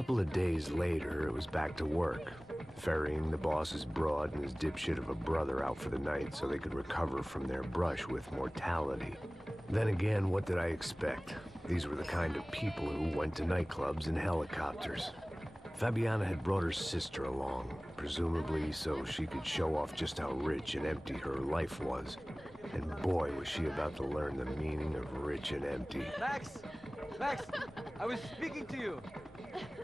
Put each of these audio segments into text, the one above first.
couple of days later, it was back to work, ferrying the boss's broad and his dipshit of a brother out for the night so they could recover from their brush with mortality. Then again, what did I expect? These were the kind of people who went to nightclubs in helicopters. Fabiana had brought her sister along, presumably so she could show off just how rich and empty her life was. And boy, was she about to learn the meaning of rich and empty. Max! Max! I was speaking to you.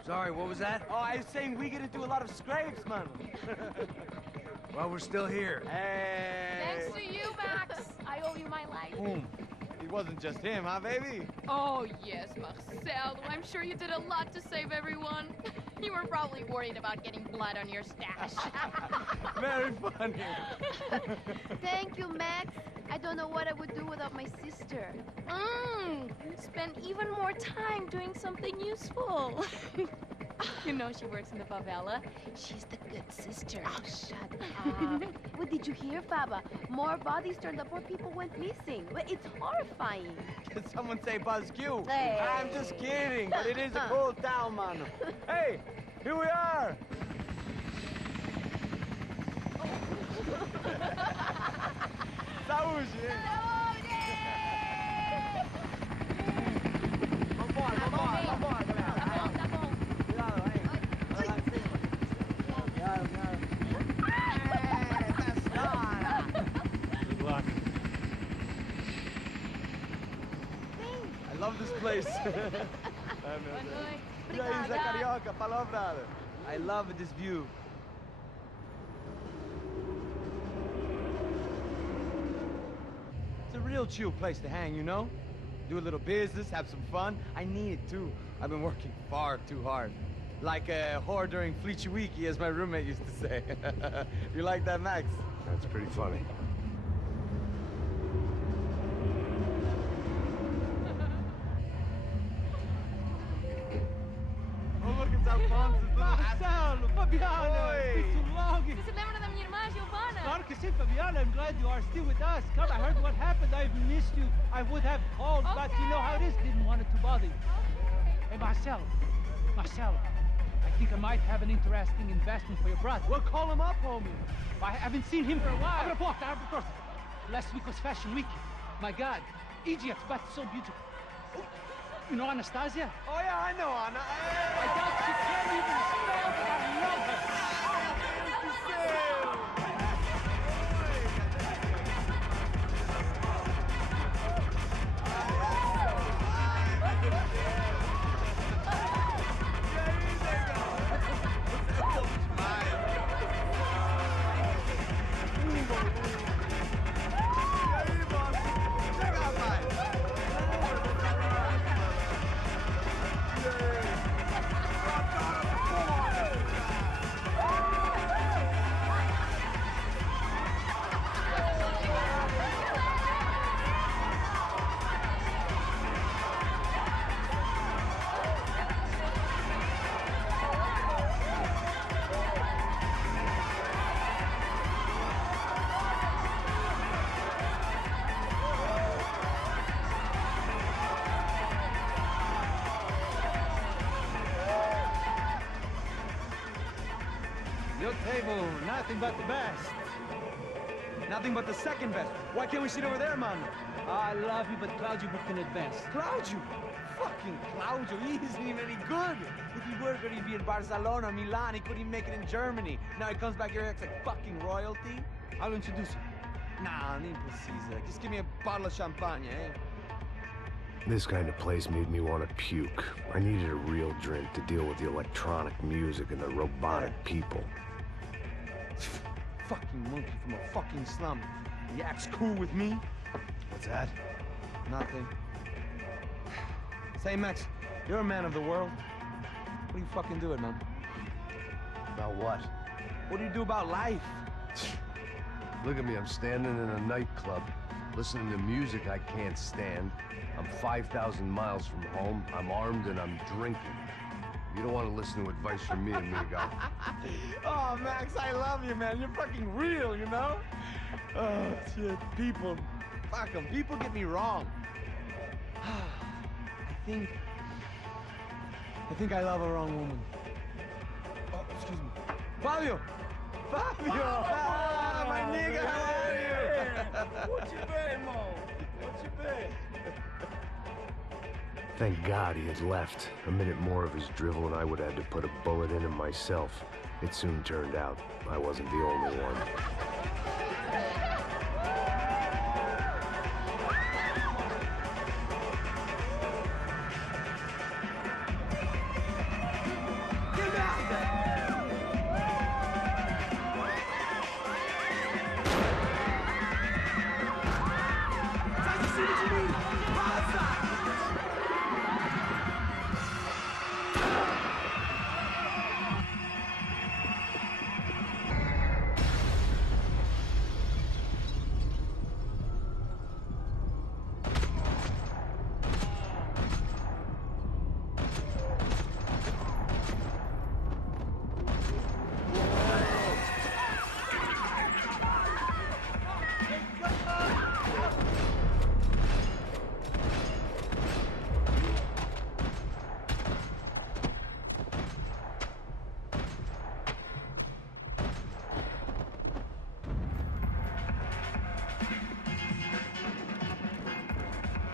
Sorry, what was that? Oh, I was saying we get into a lot of scrapes, man. Well, we're still here. Hey! Thanks to you, Max. I owe you my life. Boom. It wasn't just him, huh, baby? Oh, yes, Marcel. I'm sure you did a lot to save everyone. You were probably worried about getting blood on your stash. Very funny. Thank you, Max. I don't know what I would do without my sister. Spend even more time doing something useful. You know she works in the favela. She's the good sister. Oh, shut up. What did you hear, Faba? More bodies turned up, more people went missing. Well, it's horrifying. Did someone say Buzz Q? Hey. I'm just kidding, but it is a cool town, man. Hey, here we are. Saúde! Vambora, vambora, vambora, galera. Tá bom. Cuidado aí. Vai lá em cima. Cuidado, cuidado. Good luck. I love this place. E aí, Zé Carioca, falou, brother. I love this view. It's a real chill place to hang, you know? Do a little business, have some fun. I need it too. I've been working far too hard. Like a whore during Fleechy Weeky, as my roommate used to say. You like that, Max? That's pretty funny. Oh, look, it's Alfonso's little Marcelo, Fabiana, Oi. it's been too long. Você se lembra da minha irmã, Giovanna? Claro que sim, Fabiana, I'm glad you are still with us. Come, I heard what happened, I've missed you. I would have called, but you know how it is, didn't want it to bother you. Hey, Marcelo, I think I might have an interesting investment for your brother. Well, call him up, homie. I haven't seen him for a while. Abra a porta. Last week was Fashion Week. My God, Egypt, but so beautiful. You know Anastasia? Oh, yeah, I know, Anna. I doubt she can't even spell, but I love her. Your table, nothing but the best. Nothing but the second best. Why can't we sit over there, man? I love you, but Claudio booked in advance. Claudio? Fucking Claudio, he isn't even any good. If he were good, he'd be in Barcelona, Milan. He couldn't even make it in Germany. Now he comes back here and acts like fucking royalty. I'll introduce you. Nah, nem precisa. Just give me a bottle of champagne, eh? This kind of place made me want to puke. I needed a real drink to deal with the electronic music and the robotic people. Fucking monkey from a fucking slum. He acts cool with me. What's that? Nothing. Say, Max, you're a man of the world. What do you fucking do it, man? About what? What do you do about life? Look at me, I'm standing in a nightclub, listening to music I can't stand. I'm 5,000 miles from home, I'm armed, and I'm drinking. You don't want to listen to advice from me, amigo. Oh, Max, I love you, man. You're fucking real, you know? Oh, shit. People. Fuck them. People get me wrong. I think I think I love a wrong woman. Oh, excuse me. Fabio! Fabio! Ah, my nigga, how are you? What you been, Mo? What you been? Thank God he had left. A minute more of his drivel and I would have had to put a bullet in him myself. It soon turned out I wasn't the only one.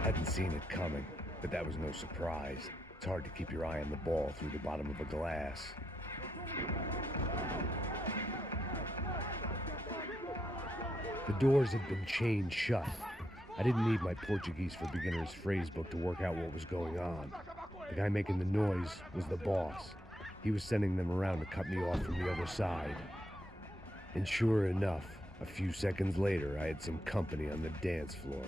Hadn't seen it coming, but that was no surprise. It's hard to keep your eye on the ball through the bottom of a glass. The doors had been chained shut. I didn't need my Portuguese for Beginners phrase book to work out what was going on. The guy making the noise was the boss. He was sending them around to cut me off from the other side. And sure enough, a few seconds later, I had some company on the dance floor.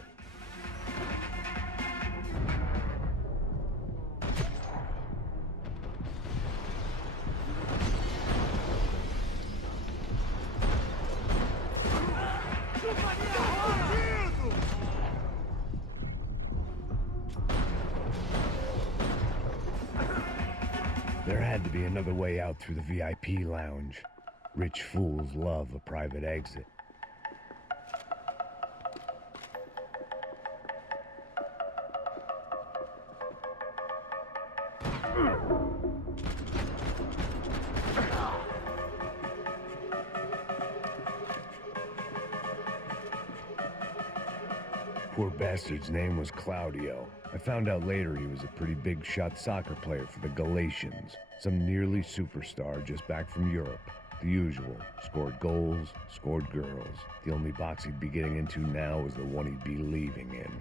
There had to be another way out through the VIP lounge. Rich fools love a private exit. Poor bastard's name was Claudio. I found out later he was a pretty big shot soccer player for the Galatians. Some nearly superstar just back from Europe. The usual. Scored goals, scored girls. The only box he'd be getting into now was the one he'd be leaving in.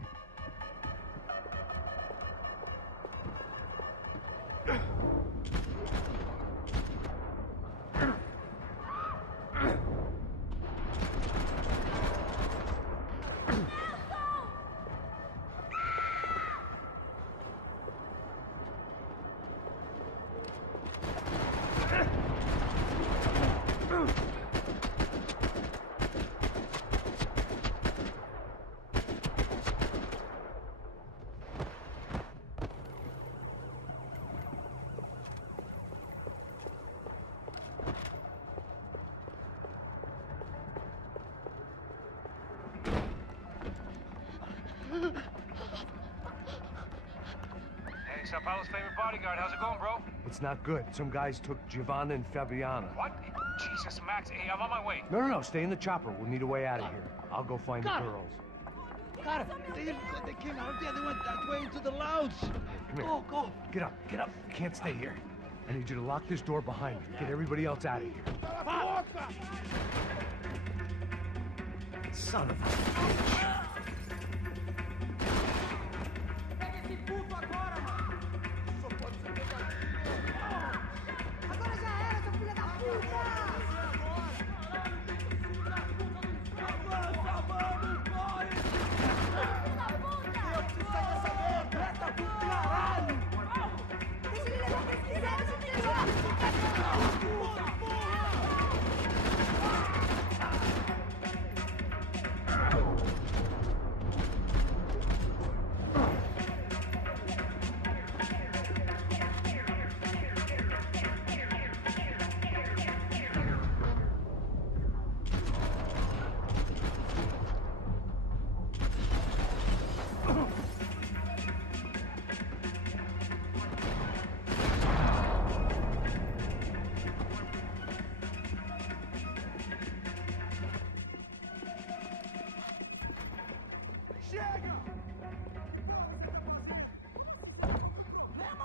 Sao Paulo's favorite bodyguard. How's it going, bro? It's not good. Some guys took Giovanna and Fabiana. What? Jesus, Max. Hey, I'm on my way. No. Stay in the chopper. We'll need a way out of here. I'll go find the girls. Got it. They came out there. They went that way into the lounge. Come here. Go. Get up. You can't stay here. I need you to lock this door behind me. Get everybody else out of here. Son of a bitch.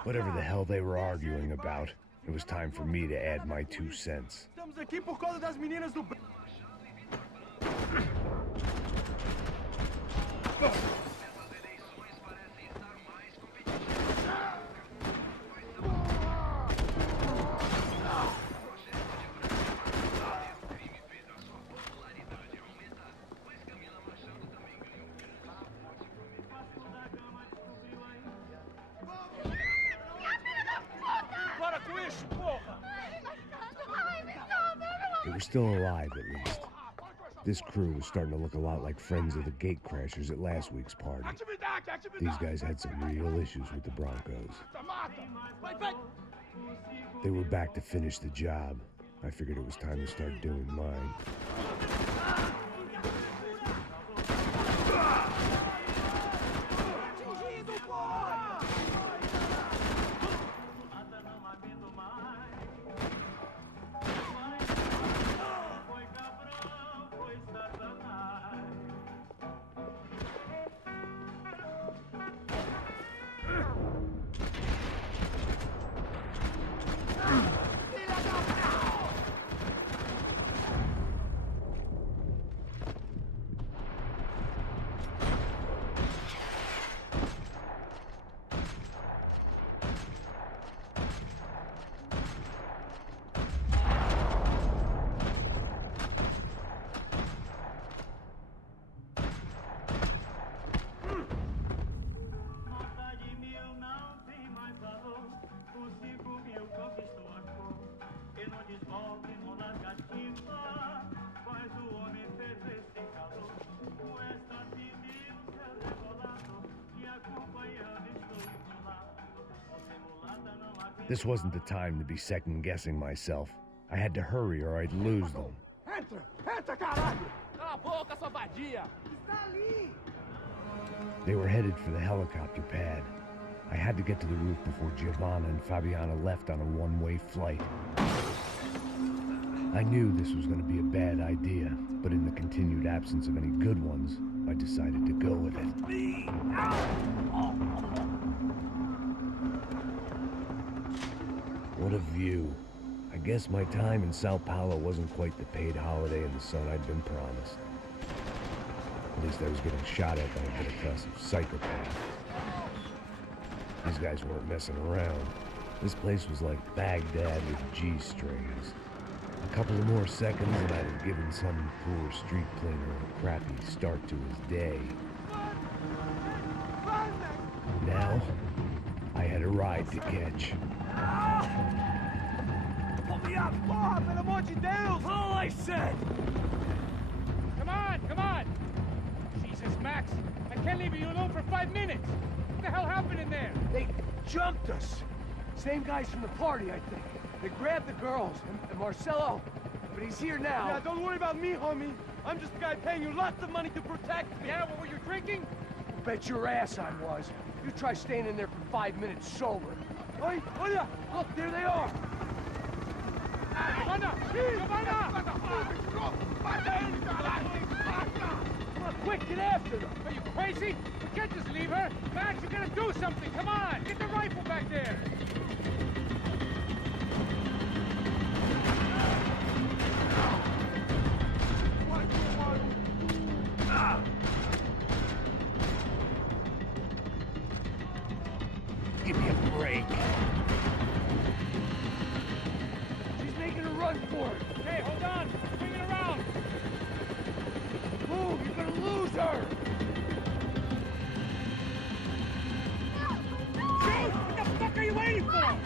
Whatever the hell they were arguing about, it was time for me to add my 2 cents. Estamos aqui por causa das meninas do... They were still alive, at least. This crew was starting to look a lot like friends of the gatecrashers at last week's party. These guys had some real issues with the Broncos. They were back to finish the job. I figured it was time to start doing mine. This wasn't the time to be second-guessing myself. I had to hurry or I'd lose them. Entra! Entra, caralho! Cala a boca, sua vadia! They were headed for the helicopter pad. I had to get to the roof before Giovanna and Fabiana left on a one-way flight. I knew this was going to be a bad idea, but in the continued absence of any good ones, I decided to go with it. What a view. I guess my time in Sao Paulo wasn't quite the paid holiday in the sun I'd been promised. At least I was getting shot at by a middle-class psychopath. These guys weren't messing around. This place was like Baghdad with G-strings. A couple of more seconds and I'd have given some poor street cleaner a crappy start to his day. Now, I had a ride to catch. Pull me up! Porra, pelo amor de Deus! All I said! Come on, come on! Jesus, Max, I can't leave you alone for 5 minutes! What the hell happened in there? They jumped us. Same guys from the party, I think. They grabbed the girls, and Marcelo, but he's here now. Yeah, don't worry about me, homie. I'm just a guy paying you lots of money to protect me. Yeah, what were you drinking? Bet your ass I was. You try staying in there for 5 minutes sober. Oi, olha! Look, there they are. Giovanna! Giovanna! Come on, quick, get after them. Are you crazy? You can't just leave her! Max, you gotta do something! Come on! Get the rifle back there! Give me a break. She's making a run for it. Hey, hold on! Swing it around! Move, you're gonna lose her. Shoot! What the fuck are you waiting for?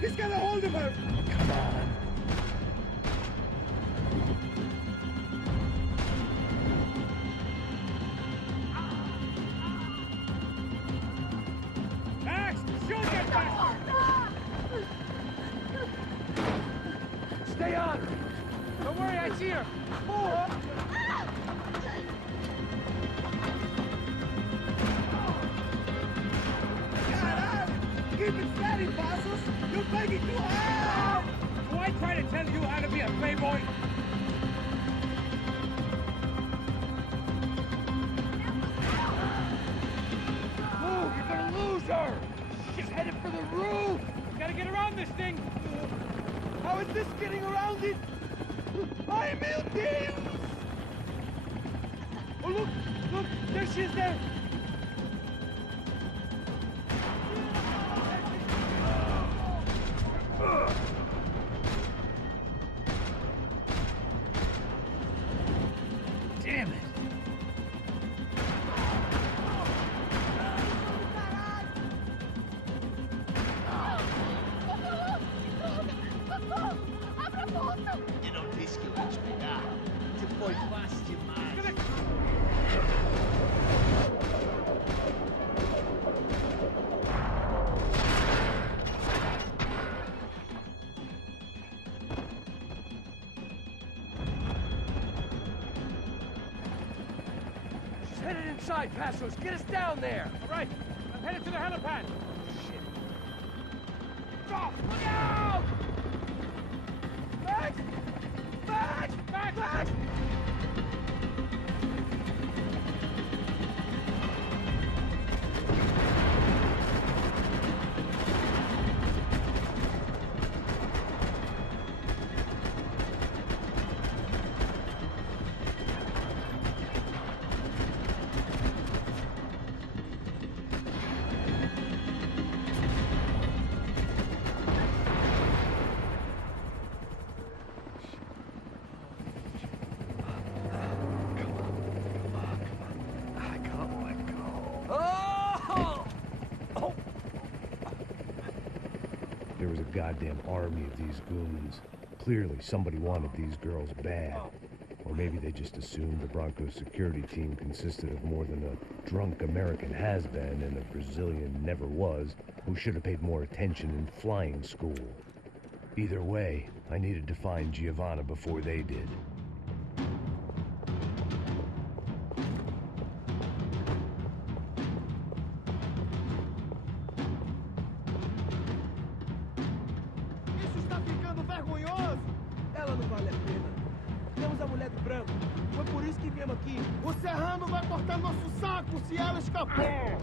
He's got a hold of her. Come on. Max, shoot that bastard! Stay on her. Don't worry, I see her. Keep it steady, Passos! You're begging too hard! Do I try to tell you how to be a playboy? Move! You're gonna lose her! She's headed for the roof! Gotta get around this thing! How is this getting around it? Ay, meu Deus! Oh, look! Look! There she is there! Damn it! Eu não disse que eu ia te pegar. Você foi fácil demais. She's headed inside, Passos! Get us down there! All right, I'm headed to the helipad. Shit! Stop! Look out! Max! Max! Max! Max! There was a goddamn army of these goons. Clearly, somebody wanted these girls bad. Or maybe they just assumed the Broncos security team consisted of more than a drunk American has-been and a Brazilian never-was who should have paid more attention in flying school. Either way, I needed to find Giovanna before they did. Isso está ficando vergonhoso! Ela não vale a pena. Temos a mulher do branco. Foi por isso que viemos aqui. O Serrano vai cortar nosso saco se ela escapar!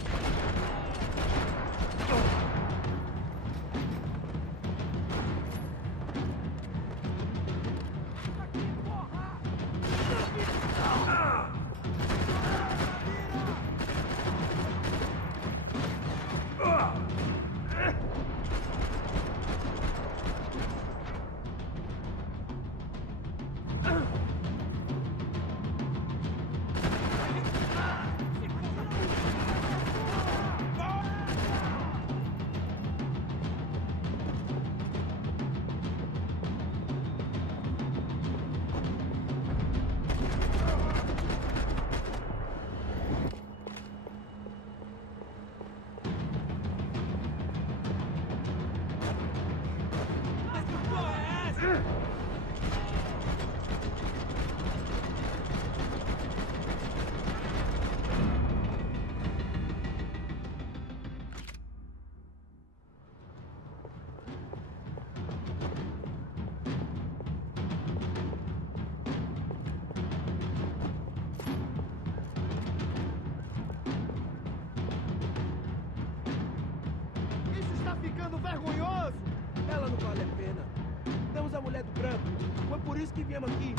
Ficando vergonhoso! Ela não vale a pena. Temos a mulher do branco. Foi por isso que viemos aqui.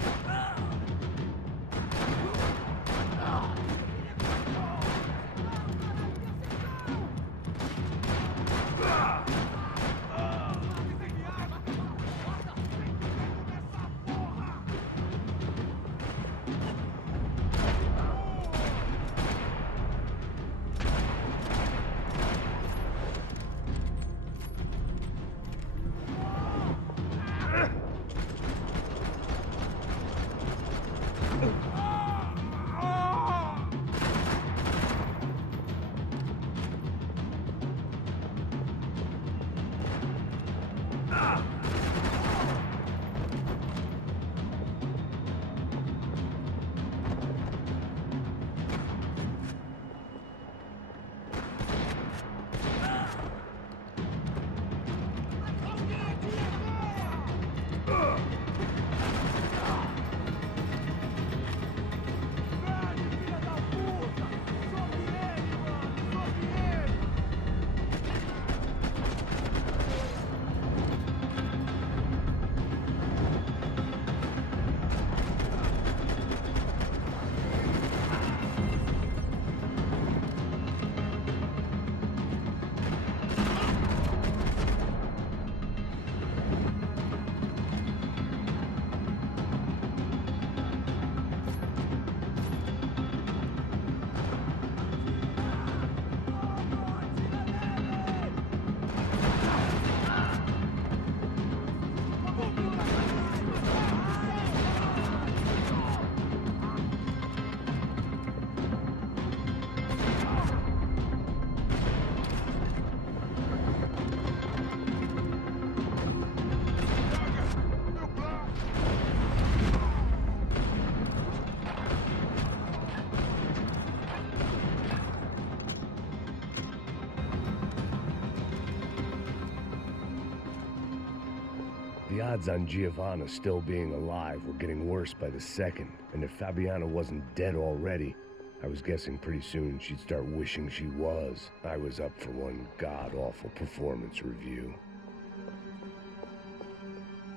The odds on Giovanna still being alive were getting worse by the second, and if Fabiana wasn't dead already, I was guessing pretty soon she'd start wishing she was. I was up for one god-awful performance review.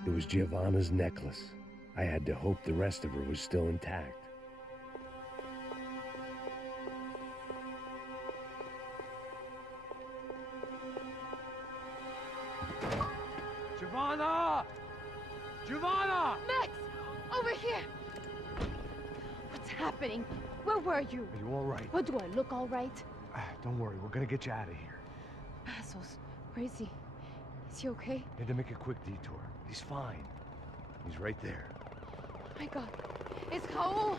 It was Giovanna's necklace. I had to hope the rest of her was still intact. Giovanna! Giovanna! Max! Over here! What's happening? Where were you? Are you all right? What, do I look all right? Don't worry, we're gonna get you out of here. Passos, where is he? Is he okay? Had to make a quick detour. He's fine. He's right there. My God. It's Raul!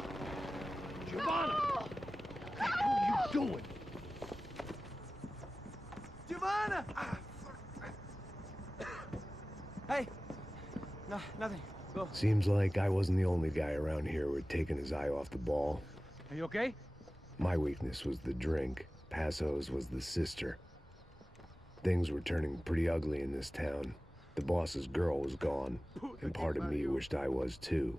Giovanna! Raul! What are you doing? Giovanna! Hey! No, nothing. Go. Seems like I wasn't the only guy around here who had taken his eye off the ball. Are you okay? My weakness was the drink. Passo's was the sister. Things were turning pretty ugly in this town. The boss's girl was gone, and part of me wished I was too.